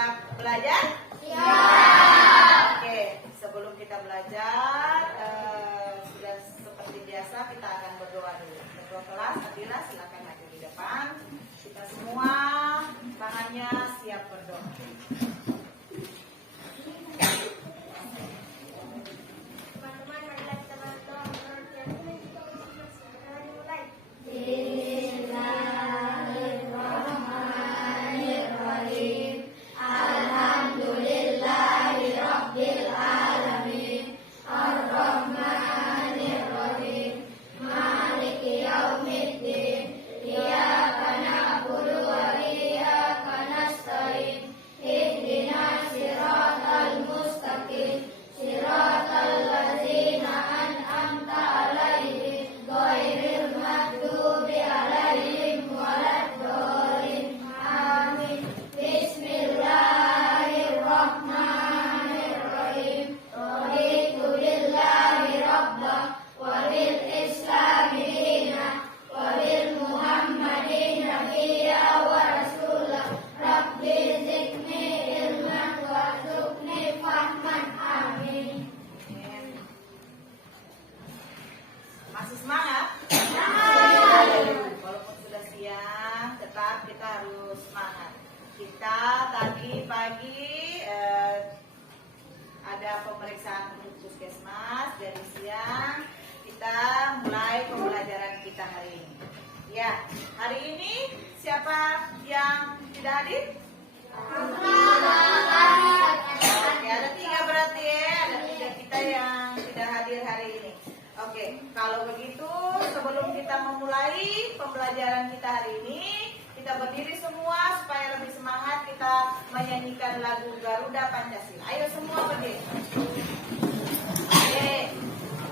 Siap belajar? Siap. Oke, sebelum kita belajar, sudah seperti biasa kita akan berdoa dulu. Ketua kelas, Adila silakan maju di depan. Kita semua tangannya siap berdoa. Teman-teman, marilah kita berdoa menurut yang kita mulai. Bismillahirrahmanirrahim. Alhamdulillahirabbil alamin. Ar-Rahmanirrahim. Maliki yaumiddin. Iyyaka na'budu wa iyyaka nasta'in. Ihdinas siratal mustaqim. Siratal ladzina an'amta 'alaihim ghairil maghdubi 'alaihim waladdallin. Amin. Bismillahirrahmanirrahim. Raditu billahi rabban wa bil islami dinan wa bil muhammadin nabiyya wa rasulah. Rabbi zidni ilman warzuqni fahman. Amin. Masih semangat? Walaupun sudah siang, tetap kita harus semangat. Kita tadi pagi ada pemeriksaan untuk puskesmas. Dari siang kita mulai pembelajaran kita hari ini. Ya, hari ini siapa yang tidak hadir? Oke, ada 3 berarti ya. Ada 3 kita yang tidak hadir hari ini. Oke, kalau begitu sebelum kita memulai pembelajaran kita hari ini, kita berdiri semua supaya lebih semangat kita menyanyikan lagu Garuda Pancasila. Ayo semua berdiri. Oke,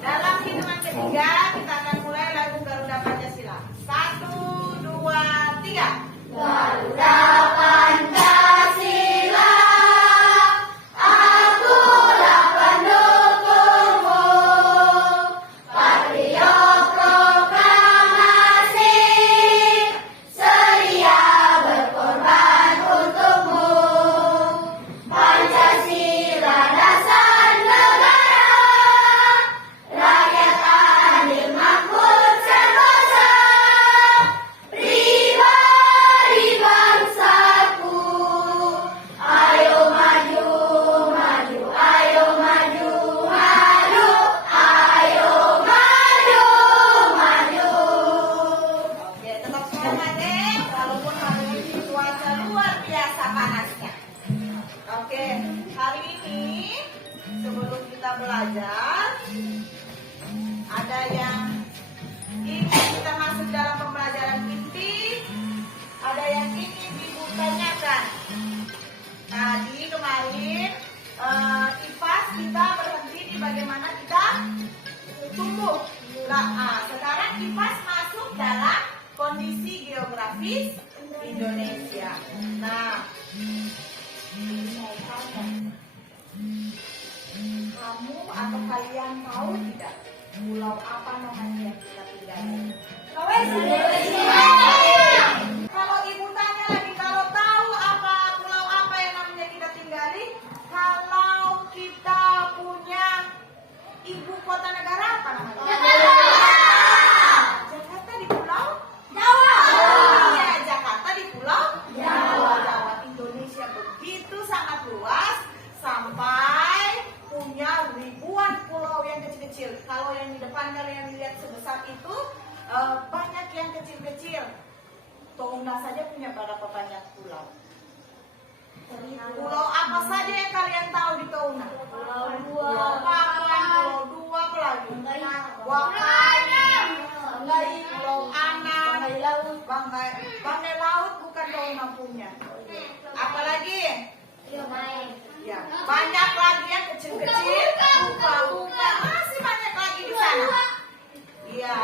dalam hitungan ketiga kita akan mulai lagu Garuda Pancasila. 1, 2, 3. Garuda Pancasila, akulah pendukungmu. Patriot proklamasi, sedia berkorban untukmu. Pancasila dasar negara, rakyat adil makmur sentosa. Pribadi bangsaku, ayo maju, maju, ayo maju, maju, ayo maju, maju. Oke, tetap semangat deh, walaupun hari ini cuaca luar biasa panasnya. Oke, hari ini sebelum kita belajar, ada yang ingin kita masuk dalam pembelajaran inti, ada yang ingin Ibu tanyakan. Tadi kemarin IPAS kita berhenti di bagaimana kita tumbuh. Nah, sekarang IPAS masuk dalam kondisi geografis Indonesia. Nah, saya tanya, kamu atau kalian tahu tidak pulau apa namanya yang kita tinggali? Kalau ibu tanya lagi, kalau tahu apa pulau apa yang namanya kita tinggali, kalau kita punya ibu kota negara apa namanya? Jakarta di pulau Jawa. Iya, Jakarta di pulau Jawa. Indonesia begitu sangat luas sampai punya ribuan pulau yang kecil-kecil. Kalau yang di depan kalian lihat sebesar itu, banyak yang kecil-kecil. Touna saja punya berapa banyak pulau? Pulau apa saja yang kalian tahu di Touna? Pulau Paman, Pulau Dua, apa lagi? Wakai, Pulau Anak, Banggai Laut bukan Touna punya. Apalagi? Ya, banyak lagi yang kecil-kecil. Buka, masih banyak lagi di sana. Iya.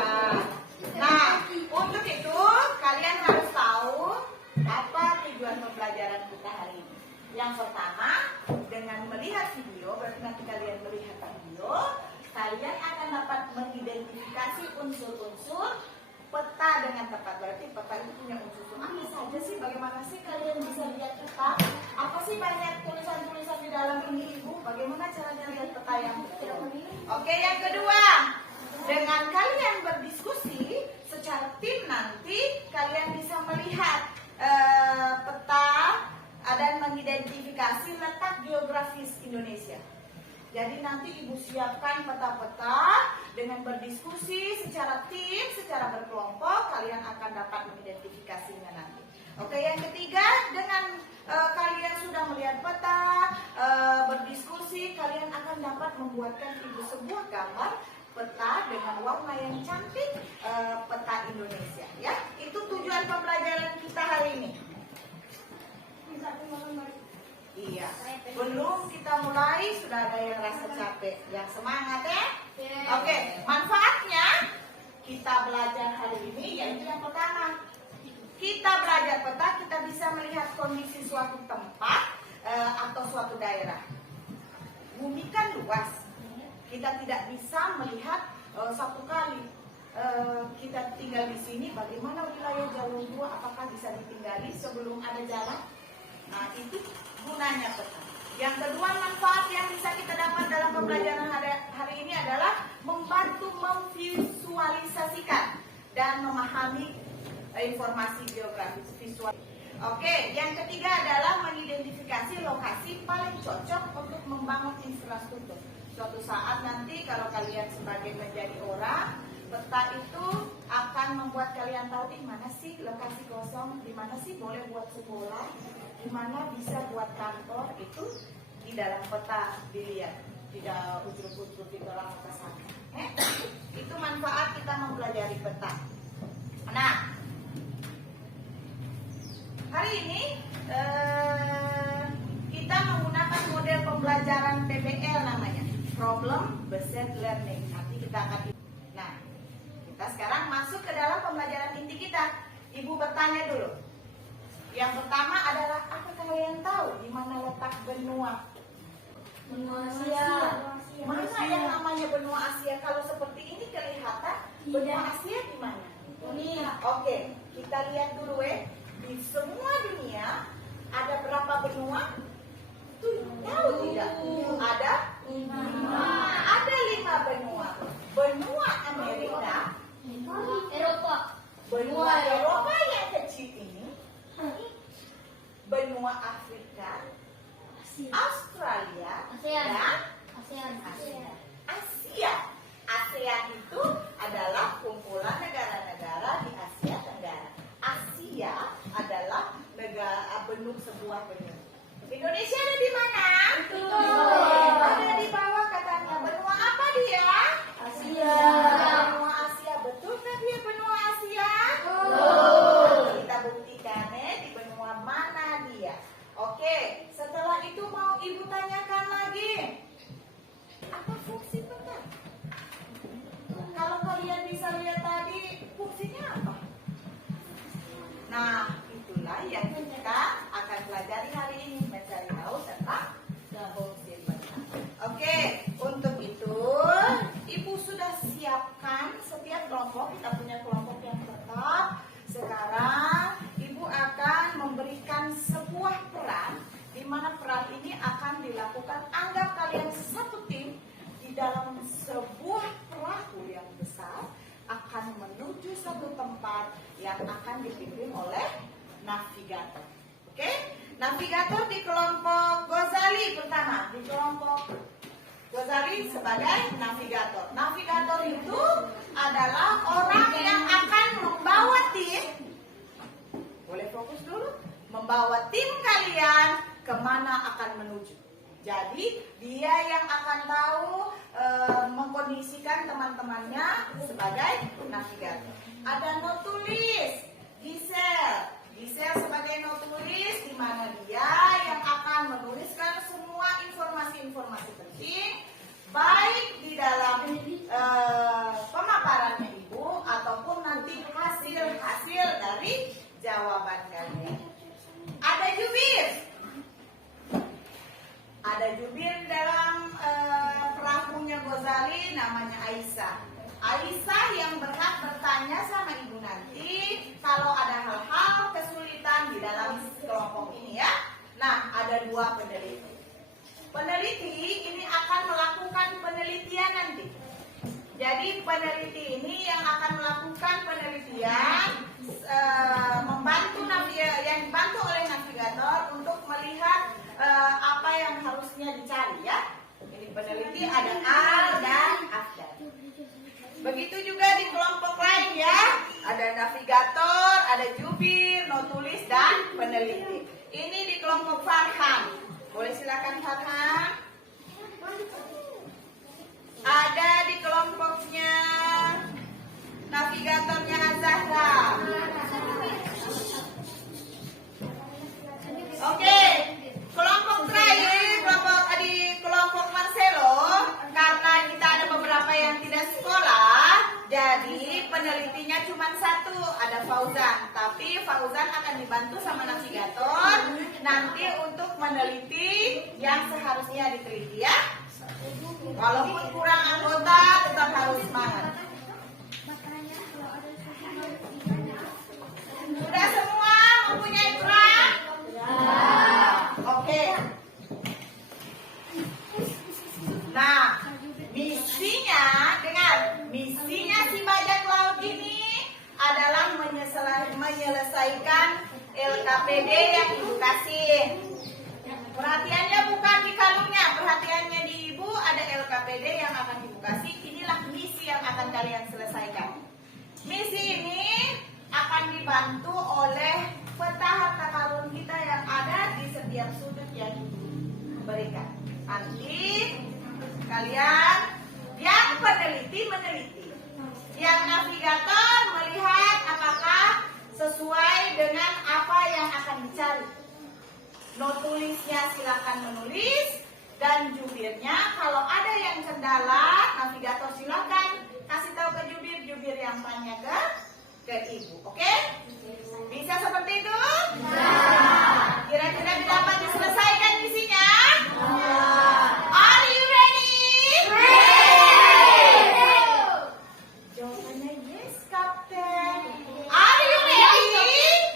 Nah, untuk itu kalian harus tahu apa tujuan pembelajaran kita hari ini. Yang pertama, dengan melihat video, berarti nanti kalian melihat video, kalian akan dapat mengidentifikasi unsur-unsur peta dengan tepat. Berarti peta itu punya unsur-unsur apa saja sih? Bagaimana sih kalian bisa lihat peta? Apa sih masih banyak tulisan-tulisan di dalam ini Ibu. Bagaimana caranya lihat peta yang betul? Oke, yang kedua, dengan kalian berdiskusi secara tim nanti kalian bisa melihat peta dan mengidentifikasi letak geografis Indonesia. Jadi nanti Ibu siapkan peta-peta dengan berdiskusi secara tim, secara berkelompok, kalian akan dapat mengidentifikasinya nanti. Oke, yang ketiga, dengan kalian sudah melihat peta, berdiskusi, kalian akan dapat membuatkan Ibu sebuah gambar peta dengan warna yang cantik, peta Indonesia. Ya, itu tujuan pembelajaran kita hari ini. Iya, belum kita mulai sudah ada yang rasa capek. Yang semangat ya. Oke, manfaatnya kita belajar hari ini yaitu yang pertama. Kita belajar peta, kita bisa melihat kondisi suatu tempat atau suatu daerah. Bumi kan luas. Kita tidak bisa melihat satu kali. Kita tinggal di sini, bagaimana wilayah Jalur 2 apakah bisa ditinggali sebelum ada jalan? Nah, itu gunanya peta. Yang kedua, manfaat yang bisa kita dapat dalam pembelajaran hari ini adalah membantu memvisualisasikan dan memahami informasi geografis visual. Oke, yang ketiga adalah mengidentifikasi lokasi paling cocok untuk membangun infrastruktur. Suatu saat nanti kalau kalian sebagai menjadi orang, peta itu akan membuat kalian tahu di mana sih lokasi kosong, di mana sih boleh buat sekolah, di mana bisa buat kantor, itu di dalam peta dilihat, tidak ujuk-ujuk di dalam ke sana. Itu manfaat kita mempelajari peta. Nah, hari ini kita menggunakan model pembelajaran PBL namanya, Problem Based Learning. Nanti kita akan. Nah, kita sekarang masuk ke dalam pembelajaran inti kita. Ibu bertanya dulu. Yang pertama adalah, apa kalian tahu di mana letak benua? Benua Asia. Mana yang namanya benua Asia? Kalau seperti ini kelihatan benua Asia di mana? Dunia. Oke, kita lihat dulu ya. Di semua dunia ada berapa benua? Tahu tidak? Ada 5 benua. Benua Amerika, Eropa. benua Eropa yang kecil ini, benua Afrika, Australia, ASEAN. dan ASEAN. Asia. ASEAN itu adalah kumpulan negara-negara di Asia Tenggara. Asia adalah sebuah benua. Indonesia ada di mana? Ada di bawah katanya. Benua apa dia? Asia. Benua Asia. Betulkah dia benua Asia? Kita buktikan di benua mana dia. Oke, setelah itu mau Ibu tanyakan lagi. Apa fungsi peta? Kalau kalian bisa lihat tadi, fungsinya apa? Nah, itulah yang kita akan pelajari hari ini, mencari tahu tentang fungsi peta. Oke, untuk itu Ibu sudah siapkan setiap kelompok, kita punya kelompok yang tetap. Sekarang Ibu akan memberikan sebuah peran, di mana peran ini akan dilakukan, anggap kalian satu tim di dalam sebuah perahu yang besar akan menuju satu tempat yang akan dipimpin oleh navigator. Oke? Navigator di kelompok Ghazali pertama, di kelompok Ghazali sebagai navigator. Navigator itu adalah orang yang akan membawa tim. Boleh fokus dulu? Membawa tim kalian kemana akan menuju. Jadi dia yang akan tahu mengkondisikan teman-temannya sebagai navigator. Ada notulis, Giselle sebagai notulis, di mana dia yang akan menuliskan semua informasi-informasi penting, baik di dalam pemaparannya Ibu ataupun nanti hasil-hasil dari jawaban kalian. Ada jubir dalam perahunya Ghazali, namanya Aisyah. Aisyah yang berhak bertanya sama Ibu nanti kalau ada hal-hal kesulitan di dalam kelompok ini ya. Nah, ada 2 peneliti. Peneliti ini akan melakukan penelitian nanti. Jadi peneliti ini yang akan melakukan penelitian yang dibantu oleh navigator untuk melihat apa yang harusnya dicari ya. Ini peneliti ada Al dan Afdan. Begitu juga di kelompok lain ya. Ada navigator, ada jubir, notulis dan peneliti. Ini di kelompok Farhan. Boleh silakan Farhan. Ada di kelompoknya navigatornya Zahra. Oke, kelompok terakhir, di kelompok Marcelo, karena kita ada beberapa yang tidak sekolah, jadi penelitinya cuma 1, ada Fauzan. Tapi Fauzan akan dibantu sama navigator nanti untuk meneliti yang seharusnya diteliti ya. Walaupun kurang anggota, tetap harus semangat. Sudah semua mempunyai peran? Oke. Nah, misinya si bajak laut ini adalah menyelesaikan LKPD yang Ibu kasih. Perhatiannya bukan di kalungnya, perhatiannya di Ibu ada LKPD yang akan Ibu kasih. Inilah misi yang akan kalian selesaikan. Misi ini akan dibantu oleh peta harta karun kita yang ada di setiap sudut yang Ibu berikan. Nanti kalian yang peneliti, yang navigator melihat apakah sesuai dengan apa yang akan dicari. Notulisnya silakan menulis, dan jubirnya kalau ada yang kendala, navigator silakan kasih tahu ke jubir yang tanya ke Ibu. Oke? Bisa seperti itu? Kira-kira dapat diselesaikan misinya? Are you ready? Jawabannya yes, Kapten. Are you ready?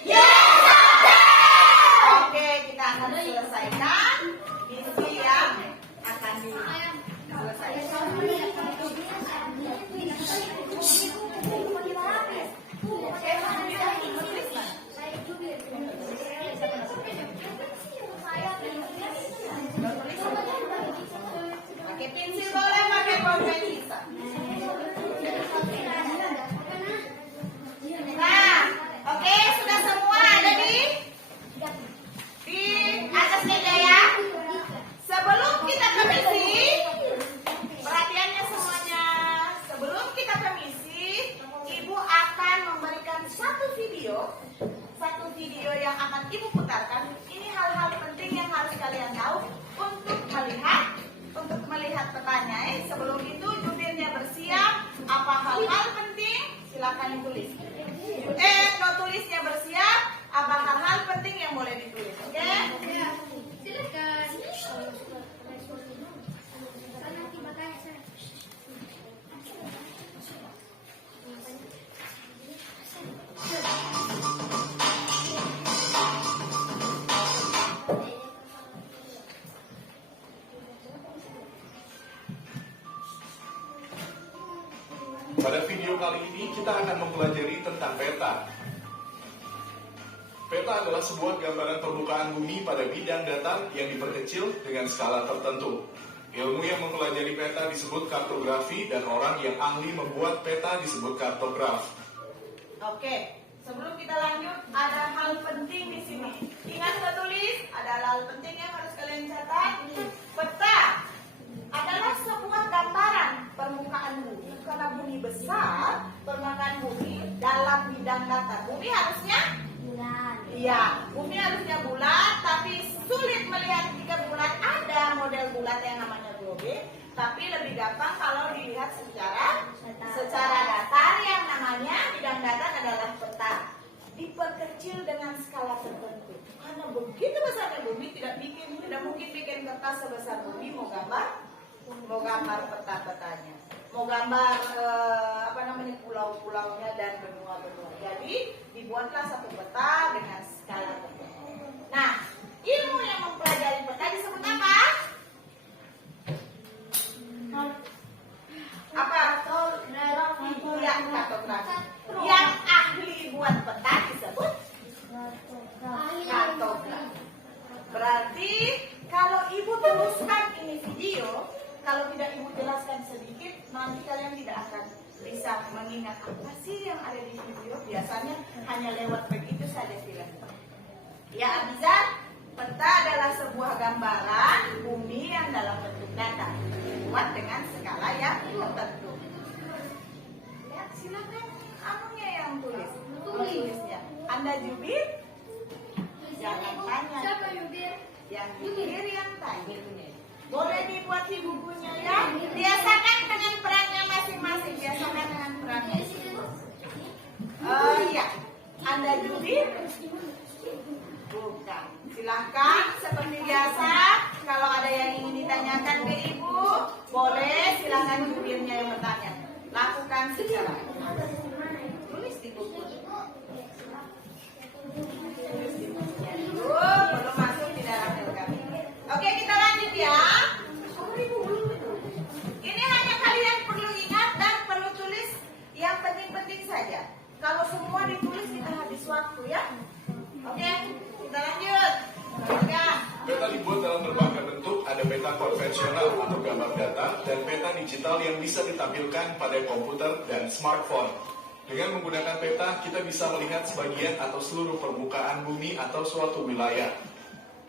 Yes, Kapten. Oke, kita akan selesaikan misi yang akan diselesaikan. Pakai pensil boleh, pakai pulpen bisa. Nah, oke, sudah semua ada di atas meja ya. Sebelum kita ke misi, perhatiannya semuanya. Sebelum kita ke misi, Ibu akan memberikan satu video yang akan Ibu putarkan. Ini hal-hal penting yang harus kalian tahu untuk melihat petanya. Sebelum itu jubirnya bersiap. Apa hal-hal penting? Silakan ditulis. Notulisnya bersiap. Apa hal-hal penting yang boleh ditulis? Oke? Silakan. Pada video kali ini kita akan mempelajari tentang peta. Peta adalah sebuah gambaran permukaan bumi pada bidang datar yang diperkecil dengan skala tertentu. Ilmu yang mempelajari peta disebut kartografi dan orang yang ahli membuat peta disebut kartograf. Oke, sebelum kita lanjut ada hal penting di sini. Ingat tulis, ada hal penting yang harus kalian catat. Peta adalah sebuah gambaran permukaan bumi. Karena bumi besar, permukaan bumi dalam bidang datar. Bumi harusnya bulat. Iya, bumi harusnya bulat, tapi sulit melihat jika bulat. Ada model bulat yang namanya globe, tapi lebih gampang kalau dilihat secara datar yang namanya bidang datar adalah peta. Diperkecil dengan skala tertentu. Karena begitu besarnya bumi, tidak mungkin bikin kertas sebesar bumi mau gambar peta-petanya. Mau gambar pulau-pulaunya dan benua-benua. Jadi dibuatlah satu peta dengan skala tertentu. Nah, ilmu yang nanti kalian tidak akan bisa mengingat apa sih yang ada di video. Biasanya hanya lewat begitu saja filmnya. Ya Abizar, peta adalah sebuah gambaran bumi yang dalam bentuk datar, dibuat dengan skala yang tertentu. Ya, silakan anunya yang tulisnya. Anda jubir? Jangan tanya. Siapa jubir? Yang jubir yang tanya. Boleh dibuat di bukunya ya. Biasakan dengan perannya masing-masing. Biasakan dengan perannya. Iya. Anda jubir? Bukan. Silakan seperti biasa. Kalau ada yang ingin ditanyakan ke ibu, boleh silakan jubirnya yang bertanya. Lakukan secara. Tulis di buku. Tulis di bukunya dulu. Belum masuk di dalam kami. Oke, kita lanjut ya. Ini hanya kalian perlu ingat dan perlu tulis yang penting-penting saja. Kalau semua ditulis kita habis waktu ya. Oke, kita lanjut. Peta dibuat dalam berbagai bentuk, ada peta konvensional atau gambar data, dan peta digital yang bisa ditampilkan pada komputer dan smartphone. Dengan menggunakan peta, kita bisa melihat sebagian atau seluruh permukaan bumi atau suatu wilayah.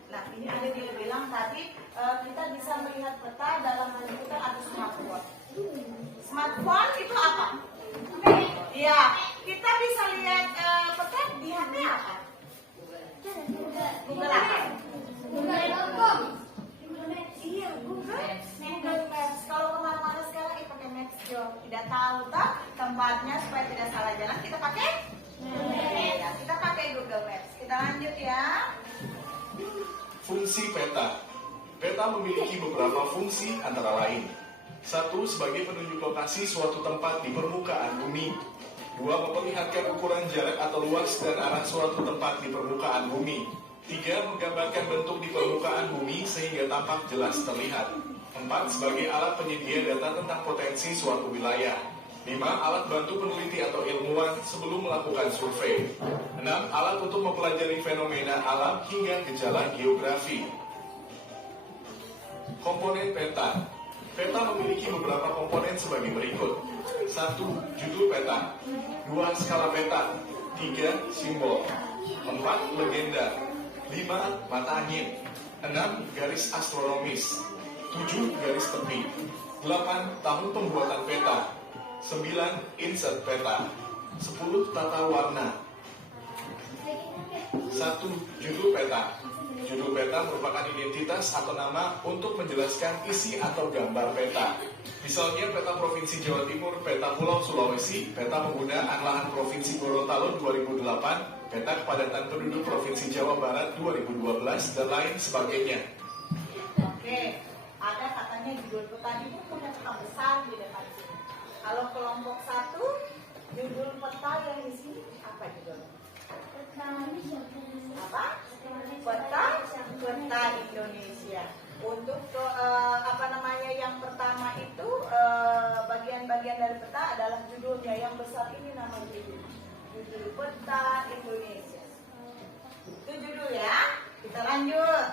Nah, ini ada dibilang tadi kita bisa melihat peta dalam komputer atau smartphone. Smartphone itu apa? Ya, kita bisa lihat peta di HP apa? Google apa? Iya, Google Maps. Kalau kemana-mana sekarang pakai Maps, tidak tahu tak tempatnya supaya tidak salah jalan, kita pakai? Ya, kita pakai Google Maps. Kita lanjut ya. Fungsi peta. Peta memiliki beberapa fungsi antara lain. 1. Sebagai penunjuk lokasi suatu tempat di permukaan bumi. 2. Memperlihatkan ukuran jarak atau luas dan arah suatu tempat di permukaan bumi. 3. Menggambarkan bentuk di permukaan bumi sehingga tampak jelas terlihat. 4. Sebagai alat penyedia data tentang potensi suatu wilayah. 5. Alat bantu peneliti atau ilmuwan sebelum melakukan survei. 6. Alat untuk mempelajari fenomena alam hingga gejala geografi. Komponen peta. Peta memiliki beberapa komponen sebagai berikut. 1. Judul peta. 2. Skala peta. 3. Simbol. 4. Legenda. 5. Mata angin. 6. Garis astronomis. 7. Garis tepi. 8. Tahun pembuatan peta. 9. Insert peta. 10. Tata warna. 1. Judul peta. Judul peta merupakan identitas atau nama untuk menjelaskan isi atau gambar peta. Misalnya peta Provinsi Jawa Timur, peta Pulau Sulawesi, peta penggunaan lahan Provinsi Gorontalo 2008, peta kepadatan penduduk Provinsi Jawa Barat 2012, dan lain sebagainya. Oke, ada katanya judul peta ini punya peta besar di depan sini. Kalau kelompok 1, judul peta yang di sini apa judulnya? Apa? Peta Indonesia. Untuk yang pertama itu bagian-bagian dari peta adalah judulnya. Yang besar ini nama judul Peta Indonesia. Itu judul ya. Kita lanjut.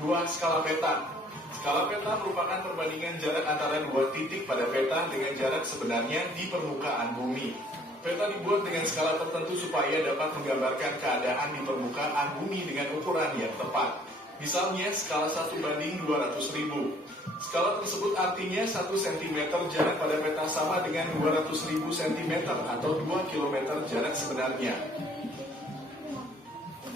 2. Skala peta. Skala peta merupakan perbandingan jarak antara dua titik pada peta dengan jarak sebenarnya di permukaan bumi. Peta dibuat dengan skala tertentu supaya dapat menggambarkan keadaan di permukaan bumi dengan ukuran yang tepat. Misalnya skala 1:200.000. Skala tersebut artinya 1 cm jarak pada peta sama dengan 200.000 cm atau 2 km jarak sebenarnya.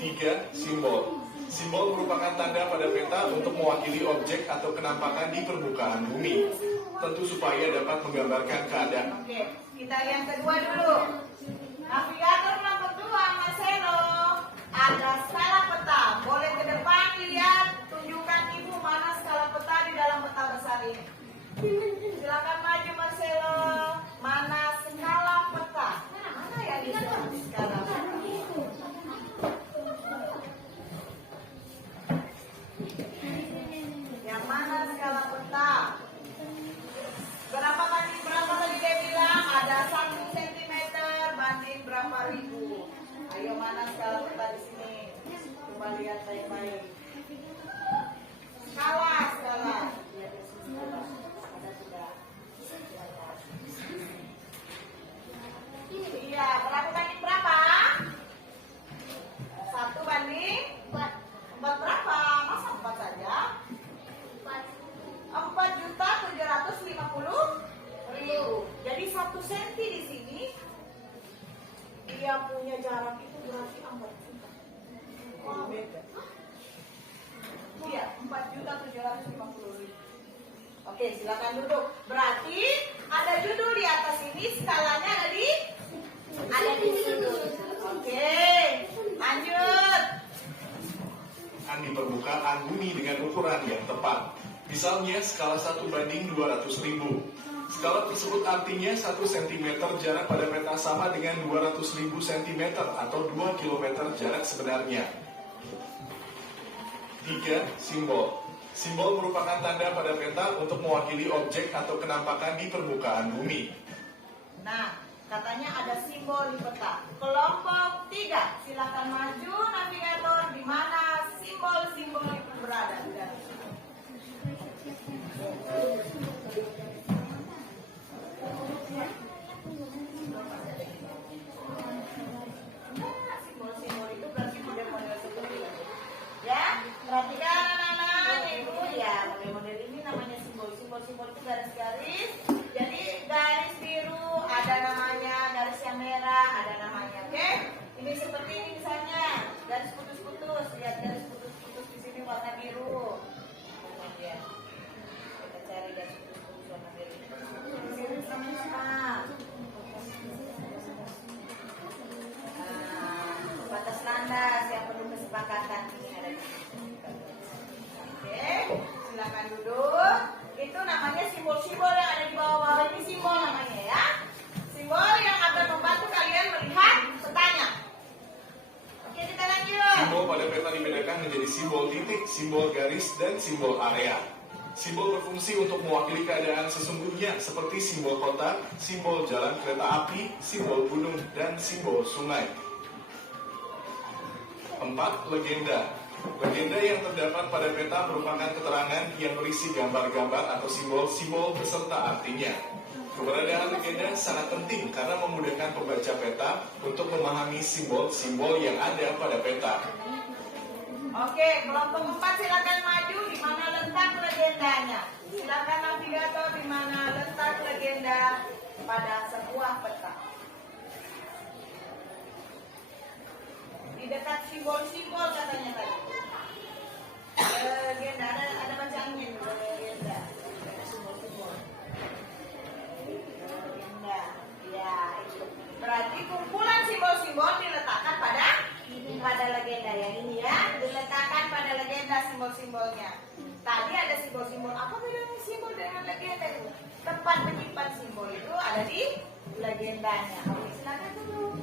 3. Simbol. Simbol merupakan tanda pada peta untuk mewakili objek atau kenampakan di permukaan bumi. Tentu supaya dapat menggambarkan keadaan. Oke, kita yang kedua dulu. Navigator nomor 2, Marcelo. Ada skala peta. Boleh ke depan lihat, tunjukkan ibu mana skala peta di dalam peta besar ini. Silakan maju Marcelo. Mana skala peta? Mana yang di skala peta? Yang mana skala peta? Berapa tadi dia bilang? Ada 1 cm banding berapa ribu? Ayo mana skala peta di sini? Coba lihat baik-baik. Skala. Oke, silakan duduk. Berarti ada judul di atas ini, skalanya ada di sudut. Oke, lanjut. Di permukaan bumi dengan ukuran yang tepat. Misalnya skala 1:200.000. Skala tersebut artinya 1 cm jarak pada peta sama dengan 200.000 cm atau 2 km jarak sebenarnya. 3. Simbol. Simbol merupakan tanda pada peta untuk mewakili objek atau kenampakan di permukaan bumi. Nah, katanya ada simbol di peta. Kelompok 3, silakan maju navigator di mana simbol-simbol itu berada. Simbol-simbol itu berarti model-model seperti ini. Ya, perhatikan anak-anak, ibu ya, model-model ini namanya simbol. Simbol-simbol itu garis-garis. Jadi garis biru ada namanya, garis yang merah ada namanya. Oke? Ini seperti ini misalnya, garis putus-putus. Lihat garis putus-putus di sini warna biru. Ya. Kita cari garis putus-putus warna biru. Di sini sama-sama. Batas landas yang perlu kesepakatan ini ada di sini. Oke, silakan duduk. Itu namanya simbol-simbol yang ada di bawah-bawah ini, simbol namanya ya. Simbol yang akan membantu kalian melihat petanya. Oke, kita lanjut. Simbol pada peta dibedakan menjadi simbol titik, simbol garis, dan simbol area. Simbol berfungsi untuk mewakili keadaan sesungguhnya seperti simbol kota, simbol jalan kereta api, simbol gunung, dan simbol sungai. 4. Legenda. Legenda yang terdapat pada peta merupakan keterangan yang berisi gambar-gambar atau simbol-simbol beserta artinya. Keberadaan legenda sangat penting karena memudahkan pembaca peta untuk memahami simbol-simbol yang ada pada peta. Oke, kelompok 4 silakan maju di mana letak legendanya. Silakan navigator di mana letak legenda pada sebuah peta. Di dekat simbol-simbol katanya tadi. Legenda ada bacaannya legenda. Simbol-simbol. Legenda. Ya, itu. Berarti kumpulan simbol-simbol diletakkan pada legenda yang ini ya. Diletakkan pada legenda simbol-simbolnya. Tadi ada simbol-simbol. Apa bedanya simbol dengan legenda itu? Tempat menyimpan simbol itu ada di legendanya. Oke, silakan dulu.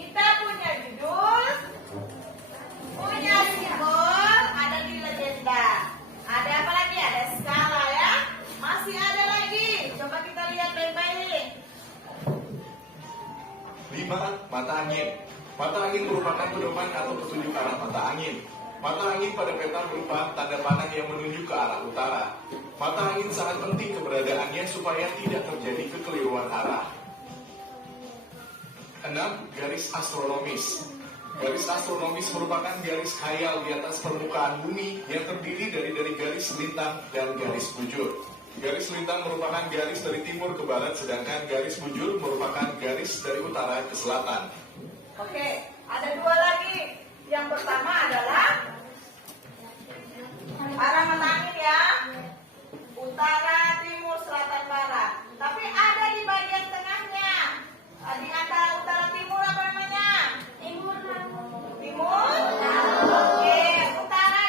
Kita punya judul, punya simbol, ada di legenda. Ada apa lagi? Ada skala ya. Masih ada lagi. Coba kita lihat baik-baik. 5. Mata angin. Mata angin merupakan pedoman atau petunjuk arah mata angin. Mata angin pada peta berupa tanda panah yang menunjuk ke arah utara. Mata angin sangat penting keberadaannya supaya tidak terjadi kekeliruan arah. 6. Garis astronomis. Garis astronomis merupakan garis khayal di atas permukaan bumi yang terdiri dari garis lintang dan garis bujur. Garis lintang merupakan garis dari timur ke barat, sedangkan garis bujur merupakan garis dari utara ke selatan. Oke, ada dua lagi. Yang pertama adalah arah mata angin ya. Utara, timur, selatan, barat. Tapi ada di bagian tengahnya. Di antara utara timur apa namanya? Timur. Oke, utara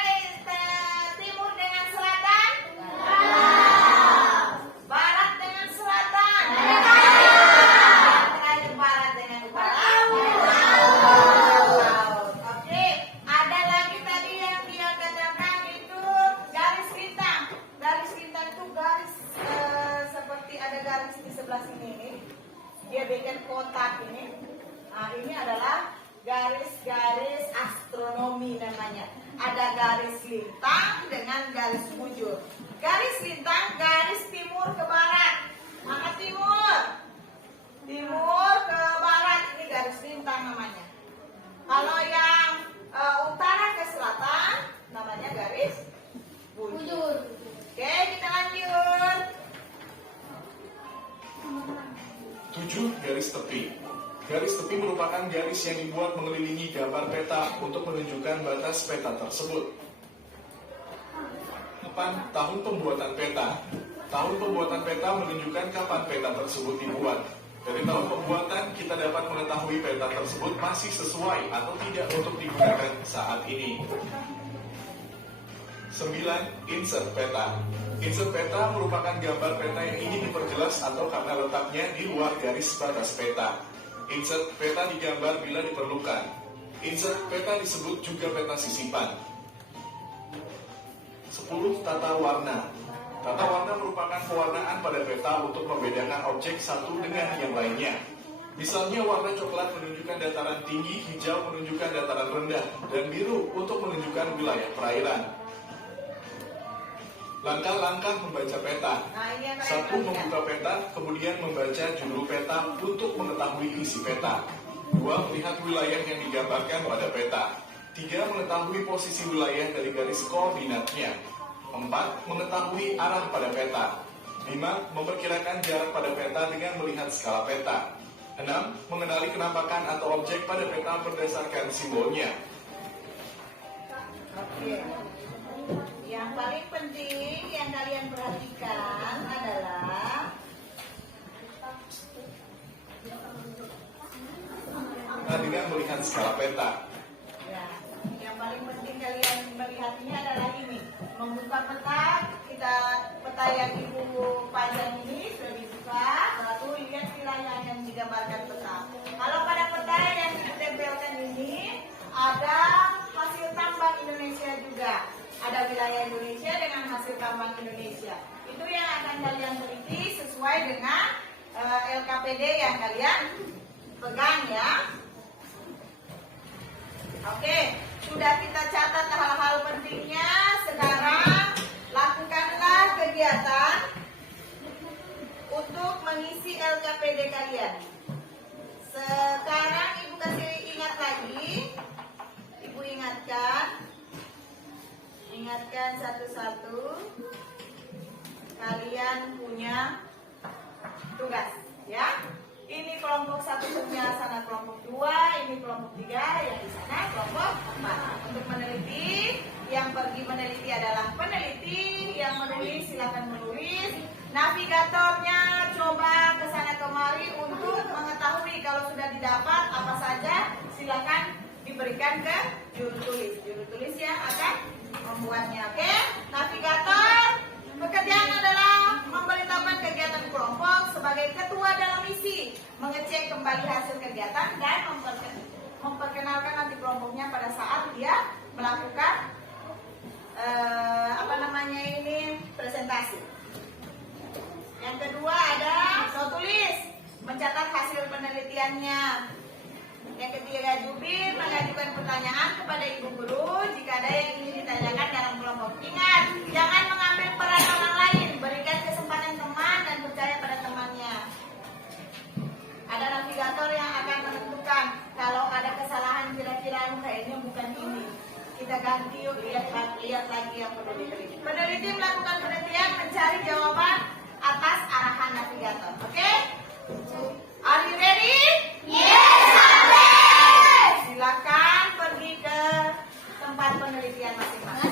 timur dengan selatan. Barat dengan selatan. Barat dengan utara. Oke, ada lagi tadi yang dia katakan itu garis lintang. Garis lintang itu garis seperti ada garis di sebelah sini nih. Dia bikin kotak ini. Nah, ini adalah garis-garis astronomi namanya. Ada garis lintang dengan garis bujur. Garis lintang, garis timur ke barat. Maka timur ke barat ini garis lintang namanya. Kalau yang utara ke selatan namanya garis bujur. Oke, kita lanjut. 7. Garis tepi. Garis tepi merupakan garis yang dibuat mengelilingi gambar peta untuk menunjukkan batas peta tersebut. kapan tahun pembuatan peta. Tahun pembuatan peta menunjukkan kapan peta tersebut dibuat. Dari tahun pembuatan, kita dapat mengetahui peta tersebut masih sesuai atau tidak untuk digunakan saat ini. 9. Insert peta. Insert peta merupakan gambar peta yang ingin diperjelas atau karena letaknya di luar garis batas peta. Insert peta digambar bila diperlukan. Insert peta disebut juga peta sisipan. 10. Tata warna. Tata warna merupakan pewarnaan pada peta untuk membedakan objek satu dengan yang lainnya. Misalnya warna coklat menunjukkan dataran tinggi, hijau menunjukkan dataran rendah, dan biru untuk menunjukkan wilayah perairan. Langkah-langkah membaca peta. Nah, ini yang 1. Membuka peta, kemudian membaca judul peta untuk mengetahui isi peta. 2. Melihat wilayah yang digambarkan pada peta. 3. Mengetahui posisi wilayah dari garis koordinatnya. 4. Mengetahui arah pada peta. 5. Memperkirakan jarak pada peta dengan melihat skala peta. 6. Mengenali penampakan atau objek pada peta berdasarkan simbolnya. Oke. Yang paling penting yang kalian perhatikan adalah Dengan melihat skala peta. ya, yang paling penting kalian melihatnya adalah ini. Membuka peta, peta yang ibu panjang ini sudah dibuka, lalu lihat wilayah yang digambarkan peta. Kalau pada peta yang ditempelkan ini ada hasil tambang Indonesia juga. Ada wilayah Indonesia dengan hasil tambang Indonesia. Itu yang akan kalian teliti sesuai dengan LKPD yang kalian pegang ya. Oke, sudah kita catat hal-hal pentingnya. Sekarang lakukanlah kegiatan untuk mengisi LKPD kalian. Sekarang ibu kasih ingat lagi. Ibu ingatkan satu-satu. Kalian punya tugas, ya. Ini kelompok 1 punya sana kelompok 2, ini kelompok 3, yang di sana kelompok 4. Untuk meneliti, yang pergi meneliti adalah peneliti, yang menulis silakan menulis. Navigatornya coba ke sana kemari untuk mengetahui kalau sudah didapat apa saja, silakan diberikan ke juru tulis. Juru tulis yang akan membuatnya, oke? Navigator, pekerjaan adalah memberitahukan kegiatan kelompok sebagai ketua dalam misi, mengecek kembali hasil kegiatan dan memperkenalkan nanti kelompoknya pada saat dia melakukan presentasi. Yang kedua ada tulis, mencatat hasil penelitiannya. Yang ketiga jubir mengajukan pertanyaan kepada ibu guru jika ada yang ingin ditanyakan dalam kelompok. Ingat, jangan mengambil peran orang lain, berikan kesempatan teman dan percaya pada temannya. Ada navigator yang akan menentukan kalau ada kesalahan kira-kira kayaknya bukan ini. Kita ganti yuk, lihat lagi yang perlu diteliti. Peneliti melakukan penelitian mencari jawaban atas arahan navigator. Oke? Are you ready? Yes! Silakan pergi ke tempat penelitian masing-masing.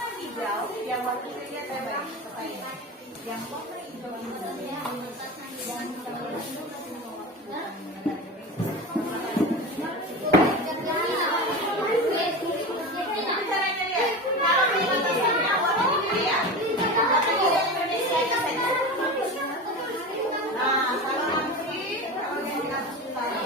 kan hijau, yang warna hijaunya saya bagi pertanyaan. Yang warna hijau ini caranya lihat. Kalau di atasnya warna biru ya. Tapi di Indonesia itu beda. Nah, kalau nanti kalau yang di atas utara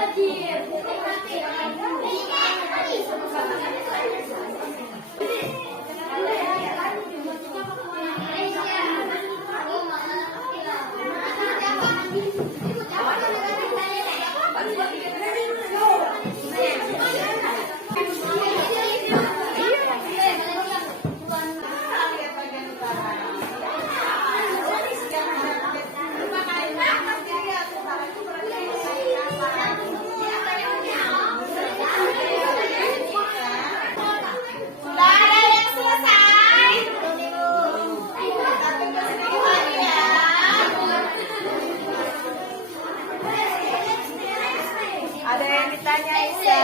berarti ada yang ditanya Isa.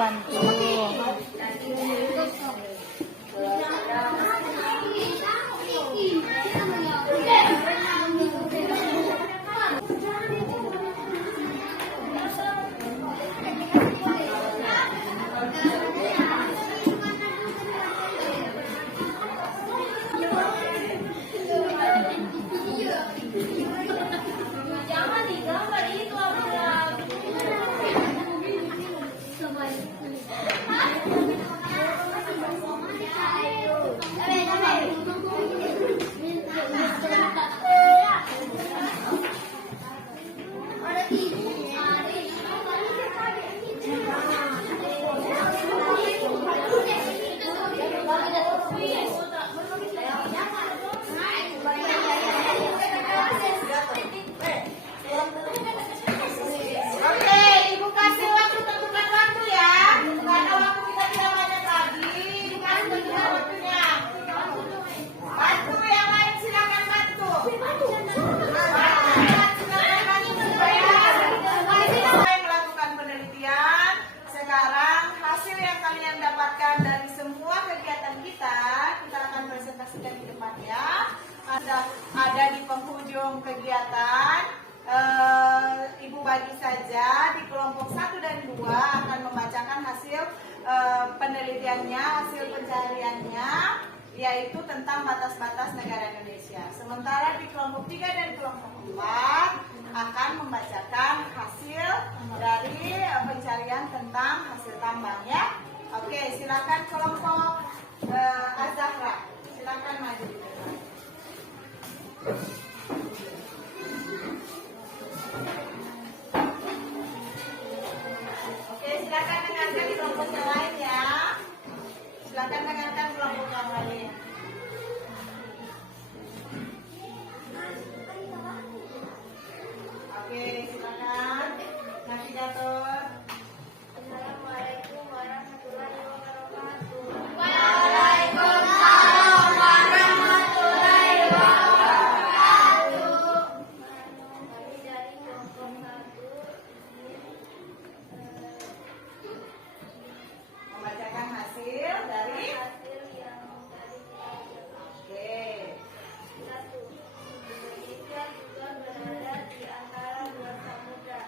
bantu. Jangan digambar itu Abang. Oke, Ibu kasih waktu, tentukan waktu ya. Karena waktu kita tidak banyak lagi. Kasih tentukan waktunya. Bantu yang lain, silakan bantu. Silakan bantu supaya saya melakukan penelitian. Sekarang hasil yang kalian dapatkan dari semua kegiatan kita akan presentasikan di depan ya. Ada di penghujung kegiatan. Ibu bagi saja di kelompok 1 dan 2 akan membacakan hasil penelitiannya, hasil pencariannya, yaitu tentang batas-batas negara Indonesia. Sementara di kelompok 3 dan kelompok 4 akan membacakan hasil dari pencarian tentang hasil tambang ya. Oke, silakan kelompok Az-Zahra, silakan maju. Oke, silakan dengarkan di kelompok yang lain ya. Silakan dengarkan kelompok yang lain. Oke, silakan. Navigator. Assalamualaikum warahmatullahi wabarakatuh. Waalaikumsalam warahmatullahi wabarakatuh. Kami dari kelompok 1 Membacakan hasil dari hasil yang tadi Oke. 1. Indonesia juga berada di antara dua samudra.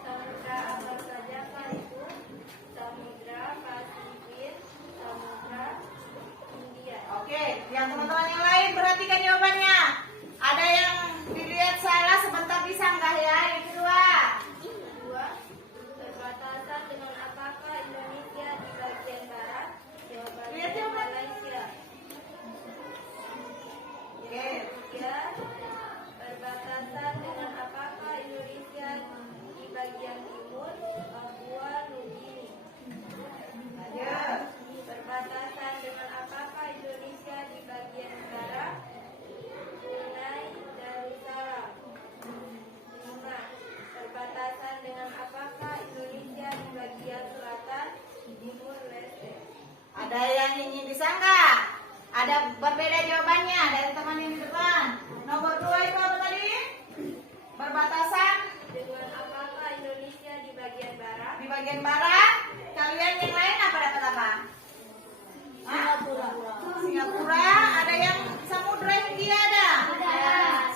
Samudra apa saja itu? Samudra Pasifik, Samudra India. Oke, yang teman-teman yang lain perhatikan jawabannya. Ada yang dilihat salah sebentar disanggah ya. Yang kedua. 2. Berbatasan dengan apakah Indonesia di bagian barat? Jawabannya Lihat jawaban. Malaysia. Oke. 3. Berbatasan dengan apakah Indonesia di bagian timur? Papua Nugini. Lanjut. Berbatasan dengan apakah Indonesia di bagian barat? Brunei Darussalam. 5. Berbatasan dengan apakah Indonesia di bagian selatan? Timur Leste. Ada yang ingin disanggah? Ada berbeda jawabannya dari teman yang di depan. Nomor 2 itu apa tadi? Berbatasan Dengan apakah Indonesia di bagian barat? di bagian barat. Kalian yang lain apa dapat apa? Singapura. Ada yang Samudra Hindia ada?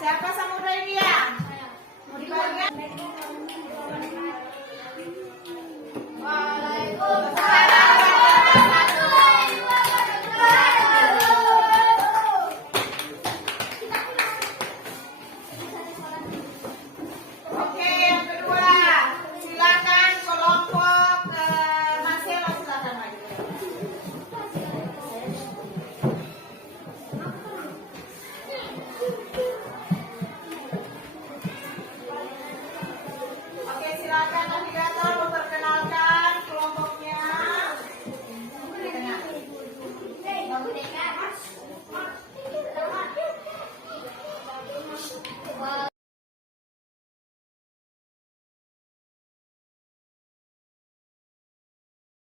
Siapa Samudra Hindia? Di bagian Oke, yang kedua. Silakan kelompok Marcelo, silakan maju. Oke, silakan navigator memperkenalkan kelompoknya. Di tengah.